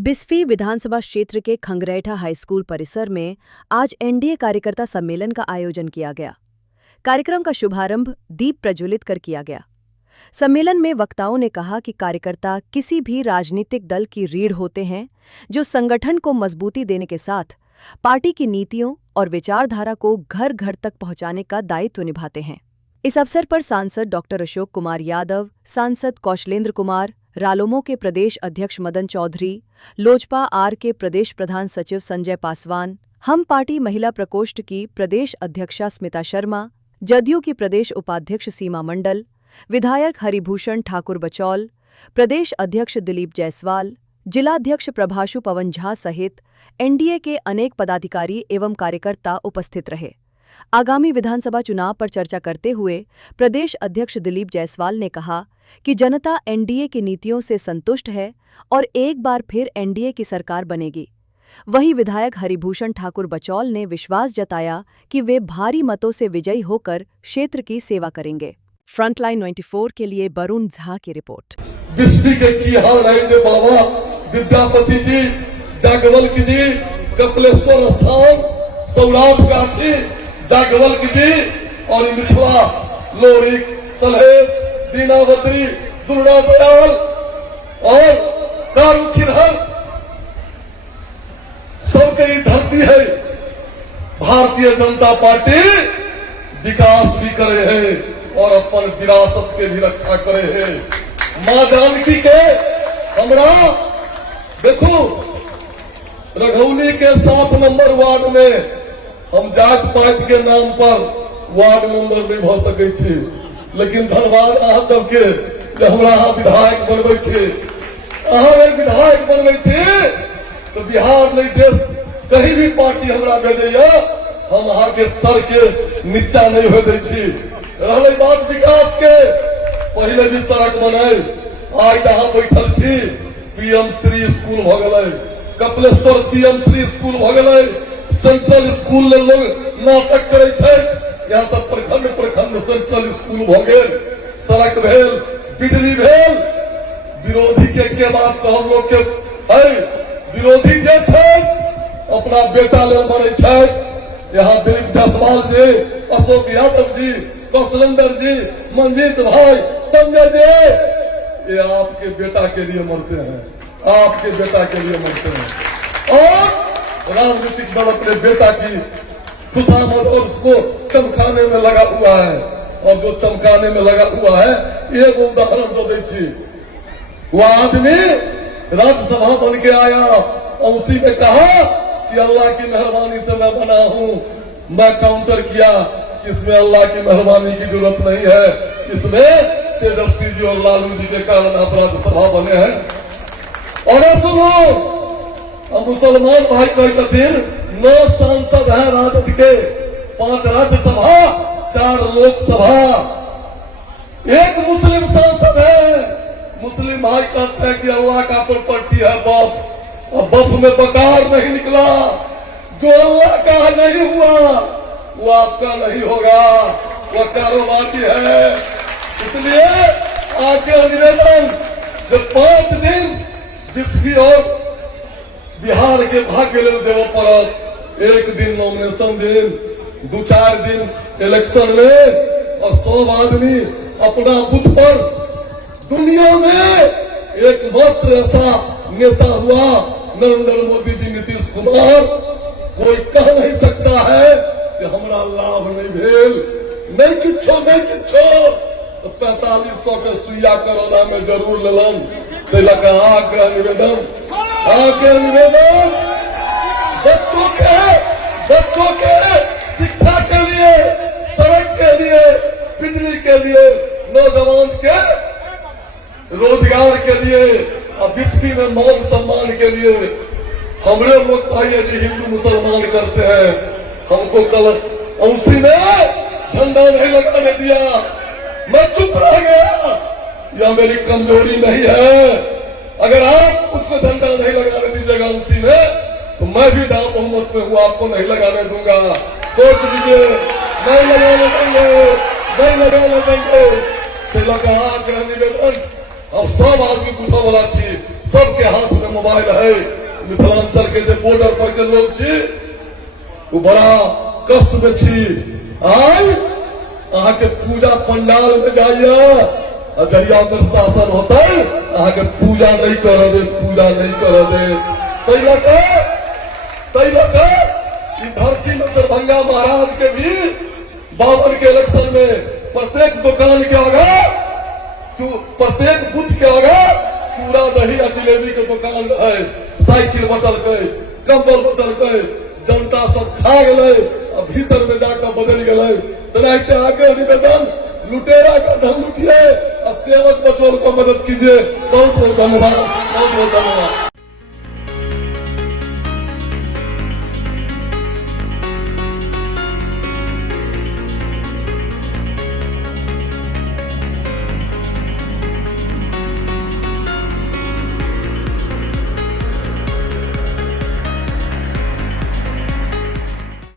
बिस्फी विधानसभा क्षेत्र के खंगरैठा हाईस्कूल परिसर में आज एनडीए कार्यकर्ता सम्मेलन का आयोजन किया गया। कार्यक्रम का शुभारंभ दीप प्रज्वलित कर किया गया। सम्मेलन में वक्ताओं ने कहा कि कार्यकर्ता किसी भी राजनीतिक दल की रीढ़ होते हैं, जो संगठन को मजबूती देने के साथ पार्टी की नीतियों और विचारधारा को घर घर तक पहुंचाने का दायित्व निभाते हैं। इस अवसर पर सांसद डॉक्टर अशोक कुमार यादव, सांसद कौशलेंद्र कुमार, रालोमो के प्रदेश अध्यक्ष मदन चौधरी, लोजपा आर के प्रदेश प्रधान सचिव संजय पासवान, हम पार्टी महिला प्रकोष्ठ की प्रदेश अध्यक्षा स्मिता शर्मा, जदयू की प्रदेश उपाध्यक्ष सीमा मंडल, विधायक हरिभूषण ठाकुर बचौल, प्रदेश अध्यक्ष दिलीप जायसवाल, जिलाध्यक्ष प्रभाषु पवन झा सहित एनडीए के अनेक पदाधिकारी एवं कार्यकर्ता उपस्थित रहे। आगामी विधानसभा चुनाव पर चर्चा करते हुए प्रदेश अध्यक्ष दिलीप जायसवाल ने कहा कि जनता एनडीए की नीतियों से संतुष्ट है और एक बार फिर एनडीए की सरकार बनेगी। वहीं विधायक हरिभूषण ठाकुर बचौल ने विश्वास जताया कि वे भारी मतों से विजयी होकर क्षेत्र की सेवा करेंगे। फ्रंटलाइन 94 के लिए वरुण झा की रिपोर्ट। बिस्फी के की हाल है जे बाबा विद्यापति जी, जागवल्क जी, कपिलेश्वर स्थान, सौराठ गाछी, जागवल्क जी और मिथिला, लोरिक, सलहेश, दीनावती, दुर्गा दयाल और कारू खिरहर सबके धरती है। भारतीय जनता पार्टी विकास भी करे है और अपन विरासत के भी रक्षा करे है। मां जानकी के हमरा देखो रघौली के 7 नंबर वार्ड में हम जात पात के नाम पर वार्ड मेंबर नहीं भ सके छी, लेकिन धन्यवाद अहाँ सबके जे हमरा अहाँ विधायक बनबै छी। अहाँ एक विधायक बनबै छी तो बिहार नहीं देश कहीं भी पार्टी हमरा भेजैया, हम अहाँ के सर के नीचा नहीं हो दै छी। रहलै बात विकास के, पहले भी सड़क बने, आज यहाँ बैठल छी पीएम श्री स्कूल भ गेलै, कपिलेश्वर पीएम श्री स्कूल भ गेलै, सेंट्रल स्कूल ले लोग नाटक करे छै, यहाँ तक प्रखंड प्रखंड सेंट्रल स्कूल भ गेल, सड़क भेल, बिजली भेल। विरोधी के बात तो हम लोग के है, विरोधी जे छै अपना बेटा ले मरे छै। यहाँ दिलीप जायसवाल जी, अशोक यादव जी, कौशलेंद्र जी, मंजीत भाई, संजय जी, ये आपके बेटा के लिए मरते हैं, आपके बेटा के लिए मरते हैं। और राजनीतिक दल अपने बेटा की खुशामद और उसको चमकाने में लगा हुआ है, और जो चमकाने में लगा हुआ है, एक उदाहरण दो दी छी। वो आदमी राज्यसभा बन के आया और उसी ने कहा कि अल्लाह की मेहरबानी से मैं बना हूं। मैं काउंटर किया कि इसमें अल्लाह की मेहरबानी की जरूरत नहीं है, इसमें तेजस्वी जी और लालू जी के कारण आप राज्यसभा बने हैं। और सुनो, मुसलमान भाई कहते 9 सांसद है राजद के, 5 राज्यसभा, 4 लोकसभा, 1 मुस्लिम सांसद है। मुस्लिम भाई कहते हैं कि अल्लाह का प्रॉपर्टी है बफ, और बफ में बकार नहीं निकला। जो अल्लाह का नहीं हुआ वो आपका नहीं होगा, वो कारोबारी है। इसलिए आगे निवेदन, जो 5 दिन बिस्फी और बिहार के भाग्य ले देव पड़त, 1 दिन नॉमिनेशन दिन, 2-4 दिन इलेक्शन में, और 100 आदमी अपना बूथ पर। दुनिया में एकमात्र ऐसा नेता हुआ नरेंद्र मोदी जी, नीतीश कुमार। कोई कह नहीं सकता है कि हमारा लाभ नहीं भेल, नहीं किच्छो, नहीं किच्छो। तो 4500 के सुइया कोरोना में जरूर लेलन। तिलक आग्रह निवेदन, आगे निवेदन, बच्चों के शिक्षा के लिए, सड़क के लिए, बिजली के लिए, नौजवान के रोजगार के लिए, और बिस्फी में मान सम्मान के लिए। हमरे लोग कहिए जी हिंदू मुसलमान करते हैं, हमको कल औसी ने झंडा नहीं लगाने दिया, मैं चुप रह गया। यह मेरी कमजोरी नहीं है। अगर आप उसको झंडा नहीं लगाने दीजिएगा उसी में, तो मैं भी दाव बहुमत में हूँ, आपको नहीं लगाने दूंगा। सोच लीजिए, नहीं लगाने देंगे, नहीं लगाने देंगे। तो लगा निवेदन, अब सब आदमी बुझा वाला छी, सबके हाथ में मोबाइल है। मिथिलांचल के जो बॉर्डर पर के लोग छी वो बड़ा कष्ट में छी। आय अहाँ के पूजा पंडाल में जाइए, जहिया पर शासन होता है अहाँ के पूजा नहीं कर दे, पूजा नहीं कर दे। तै लगा ई धरती में दरभंगा महाराज के भी 52 के इलेक्शन में प्रत्येक दुकान के आगे, प्रत्येक बूथ के आगे चूड़ा दही या जिलेबी के दुकान है। साइकिल बटल के, कंबल बटल के, जनता सब खा गए, भीतर में जाकर बदल गए। तनाइते आगे निवेदन, लुटेरा का धन लुटिए और सेवक बचोल को मदद कीजिए। बहुत बहुत धन्यवाद, बहुत बहुत धन्यवाद।